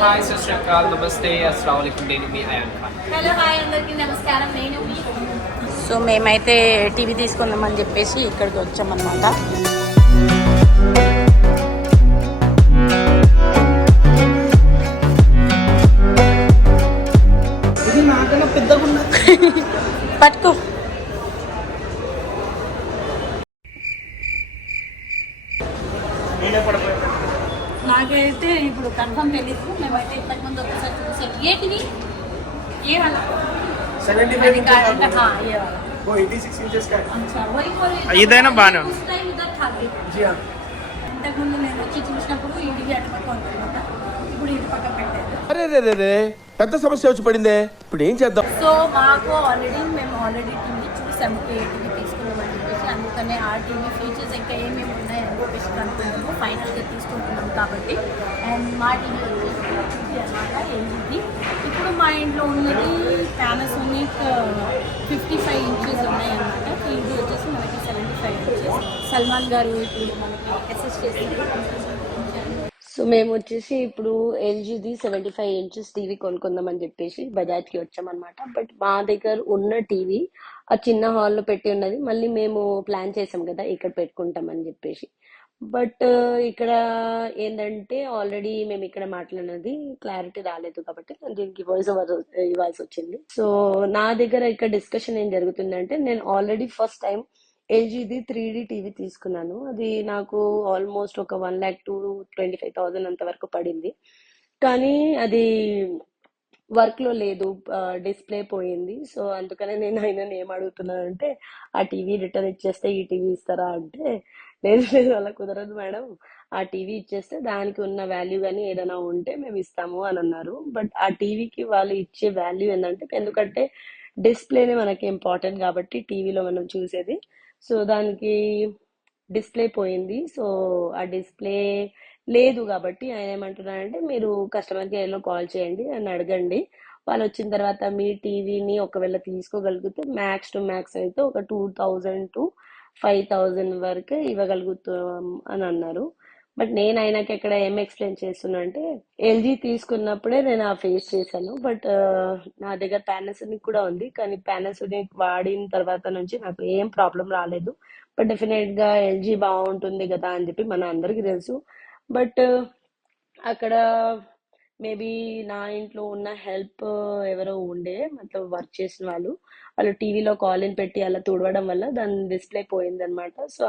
Hi సత్ శ్రీ అకాల్ నమస్తే అస్సలం నేను మీ అయాన్ ఖాన్ హలో హాయ్ అందరికీ నమస్కారం. నేను మీ సో మేమైతే టీవీ తీసుకుందామని చెప్పేసి ఇక్కడికి వచ్చామన్నమాట. పట్టుకో. ఇదైనా పెద్ద సమస్య వచ్చి పడిందే. ఇప్పుడు ఏం చేద్దాం? సో మాకు ఆల్రెడీ మేము ఆల్రెడీ చూసాము చెప్పేసి అందుకనే ఫీచర్స్ ఇంకా ఏమేమి ఉన్నాయని చెప్పేసి అనుకున్నాము ఫైనల్గా తీసుకుంటున్నాం కాబట్టి. అండ్ మా టీవీ వచ్చేసి అనమాట ఎల్జీది ఇప్పుడు మా ఇంట్లో ఉన్నది పానాసోనిక్ ఫిఫ్టీ ఫైవ్ ఇంచెస్ ఉన్నాయన్నమాట. టీవీ వచ్చేసి మనకి సెవెంటీ ఫైవ్ ఇంచెస్ సల్మాన్ గారు ఇప్పుడు మనకి అసెస్ చేసి సో మేము వచ్చేసి ఇప్పుడు ఎల్జీది సెవెంటీ ఫైవ్ ఇంచెస్ టీవీ కొనుక్కుందామని చెప్పేసి బజాజ్కి వచ్చామన్నమాట. బట్ మా దగ్గర ఉన్న టీవీ ఆ చిన్న హాల్లో పెట్టి ఉన్నది. మళ్ళీ మేము ప్లాన్ చేసాం కదా ఇక్కడ పెట్టుకుంటామని చెప్పేసి. బట్ uh, ఇక్కడ ఏంటంటే ఆల్రెడీ మేము ఇక్కడ మాట్లాడినది క్లారిటీ రాలేదు కాబట్టి నేను దీనికి వాయిస్ ఓవర్ ఇవ్వాల్సి వచ్చింది. సో నా దగ్గర ఇక్కడ డిస్కషన్ ఏం జరుగుతుందంటే నేను ఆల్రెడీ ఫస్ట్ టైం ఎల్జీది త్రీ డీ టీవీ తీసుకున్నాను. అది నాకు ఆల్మోస్ట్ ఒక one lakh to twenty five thousand అంత వరకు పడింది. కానీ అది వర్క్లో లేదు డిస్ప్లే పోయింది. సో అందుకనే నేను ఆయన ఏం అడుగుతున్నాను అంటే ఆ టీవీ రిటర్న్ ఇచ్చేస్తే ఈ టీవీ ఇస్తారా? అంటే లేదు లేదు అలా కుదరదు మేడం. ఆ టీవీ ఇచ్చేస్తే దానికి ఉన్న వాల్యూ కానీ ఏదైనా ఉంటే మేము ఇస్తాము అని అన్నారు. బట్ ఆ టీవీకి వాళ్ళు ఇచ్చే వాల్యూ ఏంటంటే ఎందుకంటే డిస్ప్లేనే మనకి ఇంపార్టెంట్ కాబట్టి టీవీలో మనం చూసేది. సో దానికి డిస్ప్లే పోయింది. సో ఆ డిస్ప్లే లేదు కాబట్టి ఆయన ఏమంటున్నారంటే మీరు కస్టమర్ కేర్లో కాల్ చేయండి అని అడగండి. వాళ్ళు వచ్చిన తర్వాత మీ టీవీని ఒకవేళ తీసుకోగలిగితే మ్యాక్స్ టు మ్యాక్స్ అయితే ఒక two thousand to five thousand వరకు ఇవ్వగలుగుతాం అని అన్నారు. బట్ నేను ఆయనకి ఇక్కడ ఏం ఎక్స్ప్లెయిన్ చేస్తున్నా అంటే ఎల్జీ తీసుకున్నప్పుడే నేను ఆ ఫేస్ చేశాను. బట్ నా దగ్గర పానాసోనిక్ కూడా ఉంది. కానీ పానాసోనిక్ వాడిన తర్వాత నుంచి నాకు ఏం ప్రాబ్లం రాలేదు. బట్ డెఫినెట్గా ఎల్జీ బాగుంటుంది కదా అని చెప్పి మన అందరికీ తెలుసు. బట్ అక్కడ మేబీ నా ఇంట్లో ఉన్న హెల్ప్ ఎవరో ఉండే మొత్తం వర్క్ చేసిన వాళ్ళు. వాళ్ళు టీవీలో కాల్ ఇన్ పెట్టి అలా తుడవడం వల్ల దాని డిస్ప్లే పోయింది అనమాట సో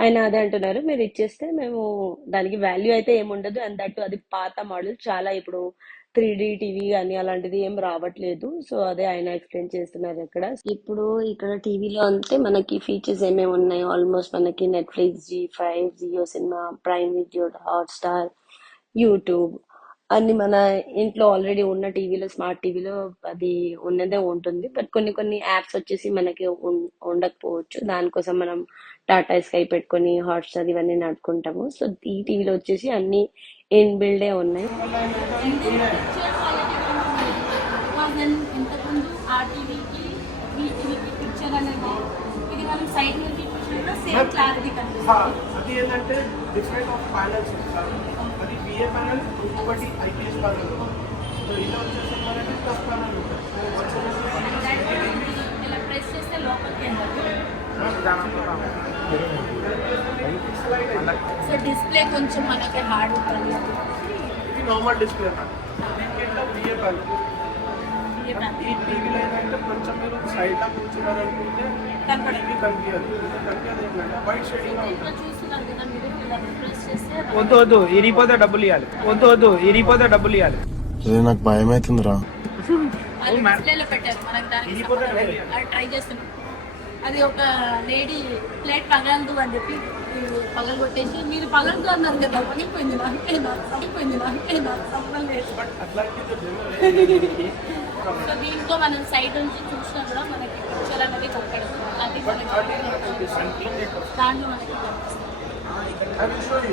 ఆయన అదే అంటున్నారు మీరు ఇచ్చేస్తే మేము దానికి వాల్యూ అయితే ఏముండదు. అండ్ దట్ అది పాత మోడల్ చాలా ఇప్పుడు త్రీ డి టీవీ కానీ అలాంటిది ఏం రావట్లేదు. సో అదే ఆయన ఎక్స్ప్లెయిన్ చేస్తున్నారు ఇక్కడ. ఇప్పుడు ఇక్కడ టీవీలో అంటే మనకి ఫీచర్స్ ఏమేమి ఉన్నాయి? ఆల్మోస్ట్ మనకి Netflix Zee five Jio Cinema Prime Video Hotstar YouTube అన్ని మన ఇంట్లో ఆల్రెడీ ఉన్న టీవీలో స్మార్ట్ టీవీలో అది ఉన్నదే ఉంటుంది. బట్ కొన్ని కొన్ని యాప్స్ వచ్చేసి మనకి ఉండకపోవచ్చు. దానికోసం మనం టాటా స్కై పెట్టుకొని హాట్స్టార్ ఇవన్నీ నడుపుకుంటాము. సో ఈ టీవీలో వచ్చేసి అన్ని ఇన్ బిల్డే ఉన్నాయి ఇంతకుముందు ఆ టీవీకి ఈ టీవీకి పిక్చర్ అనేది ఇది మనం సైడ్ నుంచి చూసినప్పుడు సేమ్ క్లారిటీ కనిపిస్తుంది అది ఏంటంటే డిఫరెంట్ ఆఫ్ ప్యానల్స్ అది బిఏ ప్యానల్ ఇంకొకటి ఐపీఎస్ ప్యానల్ సో ఇలా వచ్చేసి మనకి టఫ్ ప్యానల్ ఇలా ప్రెస్ చేస్తే లోపలికి వెళ్ళదు సో డిస్ప్లే కొంచెం మనకి హార్డ్ ఉంటుంది. ఇది నార్మల్ డిస్ప్లే దీంట్లో బిఏ ప్యానల్ ఈ టీవీలో ఏంటంటే కొంచెం మీరు సైడ్లో కూర్చున్నారనుకుంటే కనపడదు. టీవీ కనిపించదు. కనిపించదు ఏంటంటే వైట్ షేడింగ్ ఇంట్లో ఉంటుంది. చూస్తున్నారు కదా మీరు ఇలా ప్రెస్ చేస్తే వద్దు వద్దు. ఇరిగిపోతే డబ్బులు ఇవ్వాలి వద్దు వద్దు. ఇరిగిపోతే డబ్బులు ఇవ్వాలి ఇది నాకు భయం అవుతుందిరా ట్రై చేస్తున్నాం. అది ఒక లేడీ ప్లేట్ పగలదు అని చెప్పి పగలు కొట్టేసి మీరు పగలదు అన్నారు కదా పగిలిపోయింది నాకే నాకు సంపోయింది నాకే నాకు సంబంధం లేదు. అట్లాంటిది సో దీంట్లో మనం సైడ్ నుంచి చూసినా కూడా మనకి పిక్చర్ అనేది కనపడదు. అది మనకి దాంట్లో మనకి కనిపిస్తుంది.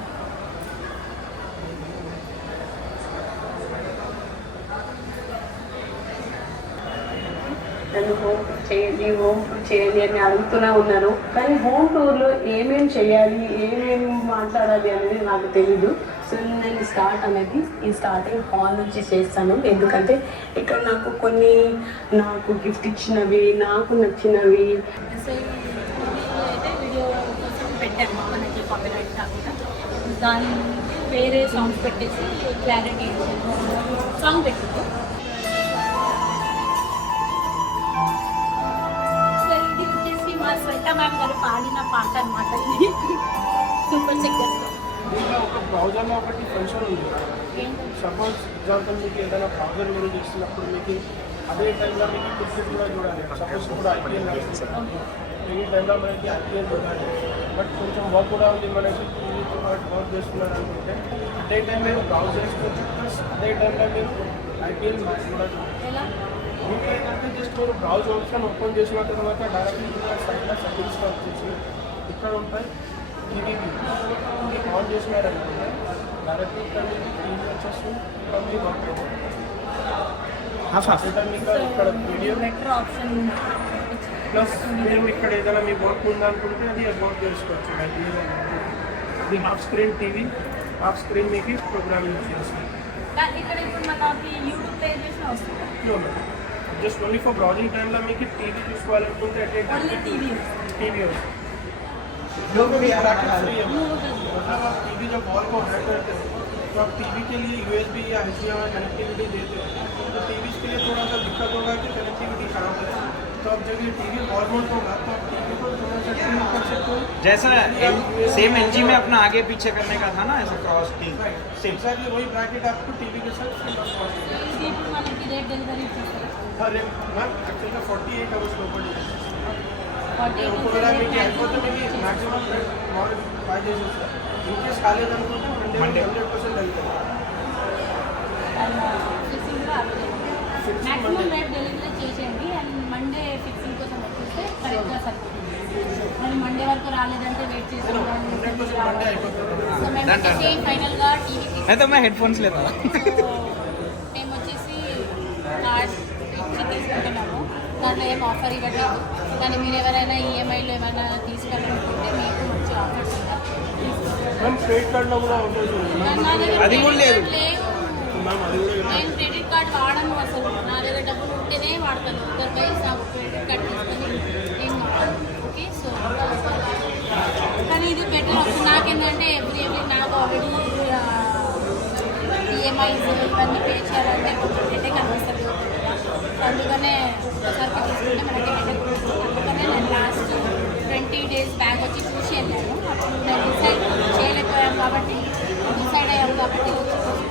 చేయండి హోమ్ టూర్ చేయండి అని అడుగుతూనే ఉన్నారు. కానీ హోమ్ టూర్లో ఏమేమి చేయాలి ఏమేమి మాట్లాడాలి అనేది నాకు తెలీదు. సో నేను స్టార్ట్ అనేది ఈ స్టార్టింగ్ హాల్ నుంచి చేస్తాను. ఎందుకంటే ఇక్కడ నాకు కొన్ని నాకు గిఫ్ట్ ఇచ్చినవి నాకు నచ్చినవి. అయితే దాని వేరే సాంగ్స్ పెట్టేసి క్లారిటీ సాంగ్ పెట్టింది మ్యామ్ గారు పాడిన పాట అనమాట ఇది. సూపర్ ఒక బ్రౌజర్లో ఒకటి ఫంక్షన్ ఉంది. సపోజ్ ఎగ్జాంపుల్ మీకు ఏదైనా బ్రౌజర్ మీరు చేస్తున్నప్పుడు మీకు అదే టైంలో మీకు క్రికెట్ కూడా చూడాలి. సపోజ్ ఇప్పుడు ఐపీఎల్ ఈ టైంలో మనకి ఐపీఎల్ చూడాలి. బట్ కొంచెం వర్క్ కూడా ఉంది మనకి. వర్క్ చేస్తున్నారు అనుకుంటే అదే టైం మీరు బ్రౌజ్ చేసుకోవచ్చు ప్లస్ అదే టైంలో మీరు ఐపీఎల్ మ్యాచ్ కూడా చూడొచ్చు. ఎలా? మీకు ఏంటంటే జస్ట్ మీరు బ్రౌజ్ ఆప్షన్ ఓపెన్ చేసిన తర్వాత డైరెక్ట్గా సైడ్లో సెట్టింగ్స్లో వచ్చేసి ఇక్కడ ఉంటాయి. టీవీ ఇది ఆన్ చేసినారనుకుంటే డైరెక్ట్ ఇక్కడ మీకు టీవీ వచ్చేసి ఇక్కడ మీ వర్క్ ఇక్కడ మీకు ఇక్కడ వీడియో బెటర్ ఆప్షన్ ప్లస్ మీరు ఇక్కడ ఏదైనా మీ వర్క్ ఉందనుకుంటే అది వర్క్ చేసుకోవచ్చు. లైక్ ఇది half screen TV half screen మీకు ప్రోగ్రామింగ్ చేస్తుంది. ఇక్కడ ఇప్పుడు మనకి యూట్యూబ్ ప్లే చేసిన వస్తుంది జస్ట్ ఓన్లీ ఫర్ బ్రౌజింగ్ టైంలో మీకు TV చూసుకోవాలనుకుంటే at a only TV TV हो जो भी प्रैक्टिस फ्री है मतलब आप टीवी जब वॉल को हाइड करते हो तो आप टीवी के लिए यूएसबी या एच कनेक्टिविटी देते हो तो टीवी के लिए थोड़ा सा दिक्कत होगा कि कनेक्टिविटी खराब जैसा सेम एन जी में अपना आगे पीछे करने का था ना ऐसा क्रॉस टीम सेम सर वही ब्रैकेट आपको टीवी के साथ forty eight hours local maximum five days sir in case खाली hundred percent help maximum rate delivery సరిగ్గా సరిపోతుంది. మండే వరకు రాలేదంటే వెయిట్ చేసి ఫైనల్గా టీవీ హెడ్ ఫోన్స్ లేదా మేము వచ్చేసి కార్డ్ తీసుకుంటున్నాము. దాంట్లో ఏం ఆఫర్ ఇవ్వట్లేదు. కానీ మీరు ఎవరైనా ఈఎంఐలో ఏమైనా తీసుకెళ్ళాలనుకుంటే మీకు మంచి ఆఫర్స్ అది నేను క్రెడిట్ కార్డ్ వాడను అసలు. నా దగ్గర డబ్బులు ఉంటేనే వాడతాను. అదర్వైజ్ నాకు క్రెడిట్ కార్డ్ తీసుకుని ఓకే సో కానీ ఇది బెటర్ ఆప్షన్ నాకేంటంటే ఎవ్రీ ఎవ్రీ నాకు ఆల్రెడీ ఈఎంఐస్ uh, ఇవన్నీ పే చేయాలంటే కొంచెం హెడేక్ అనిపిస్తుంది. అందుకనే ఒకసారి తీసుకుంటే మనకి హెడేక్ అందుకనే నేను లాస్ట్ ట్వంటీ డేస్ బ్యాక్ వచ్చి చూసి వెళ్ళాను. అప్పుడు నేను డిసైడ్ చేయలేకపోయాను కాబట్టి డిసైడ్ అయ్యాను కాబట్టి వచ్చి